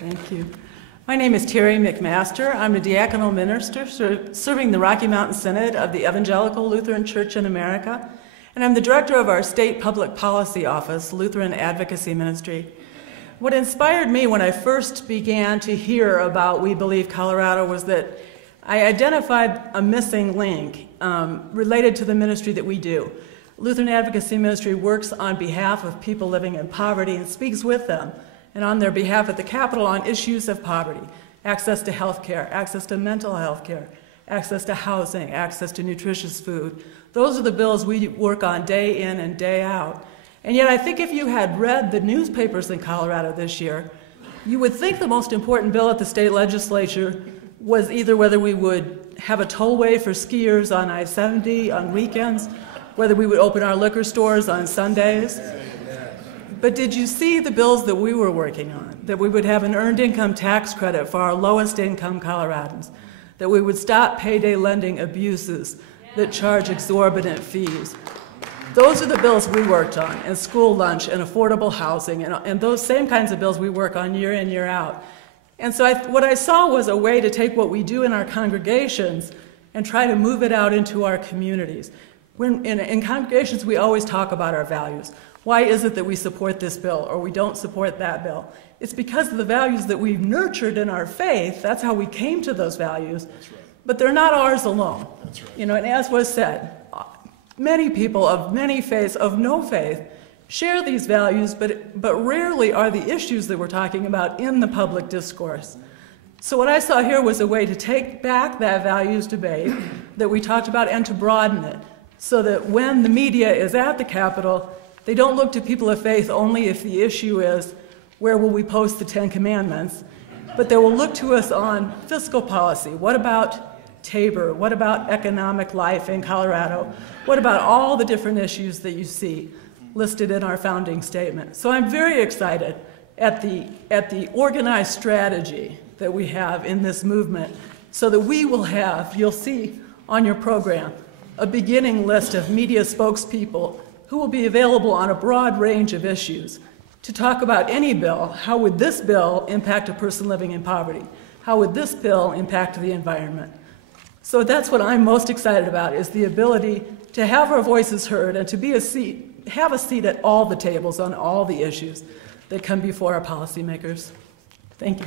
Thank you. My name is Terri McMaster. I'm a diaconal minister serving the Rocky Mountain Synod of the Evangelical Lutheran Church in America, and I'm the director of our state public policy office, Lutheran Advocacy Ministry. What inspired me when I first began to hear about We Believe Colorado was that I identified a missing link related to the ministry that we do. Lutheran Advocacy Ministry works on behalf of people living in poverty and speaks with them and on their behalf at the Capitol on issues of poverty, access to health care, access to mental health care, access to housing, access to nutritious food. Those are the bills we work on day in and day out. And yet I think if you had read the newspapers in Colorado this year, you would think the most important bill at the state legislature was either whether we would have a tollway for skiers on I-70 on weekends, whether we would open our liquor stores on Sundays. But did you see the bills that we were working on? That we would have an earned income tax credit for our lowest income Coloradans, that we would stop payday lending abuses that charge exorbitant fees. Those are the bills we worked on, and school lunch and affordable housing, and those same kinds of bills we work on year in, year out. And so what I saw was a way to take what we do in our congregations and try to move it out into our communities. In congregations, we always talk about our values. Why is it that we support this bill or we don't support that bill? It's because of the values that we've nurtured in our faith. That's how we came to those values. That's right. But they're not ours alone. That's right. And as was said, many people of many faiths, of no faith, share these values, but rarely are the issues that we're talking about in the public discourse. So what I saw here was a way to take back that values debate that we talked about and to broaden it, so that when the media is at the Capitol, they don't look to people of faith only if the issue is, where will we post the 10 Commandments? But they will look to us on fiscal policy. What about Tabor? What about economic life in Colorado? What about all the different issues that you see listed in our founding statement? So I'm very excited at the organized strategy that we have in this movement, so that we will have, you'll see on your program, a beginning list of media spokespeople who will be available on a broad range of issues to talk about any bill. How would this bill impact a person living in poverty? How would this bill impact the environment? So that's what I'm most excited about, is the ability to have our voices heard and to have a seat at all the tables on all the issues that come before our policymakers. Thank you.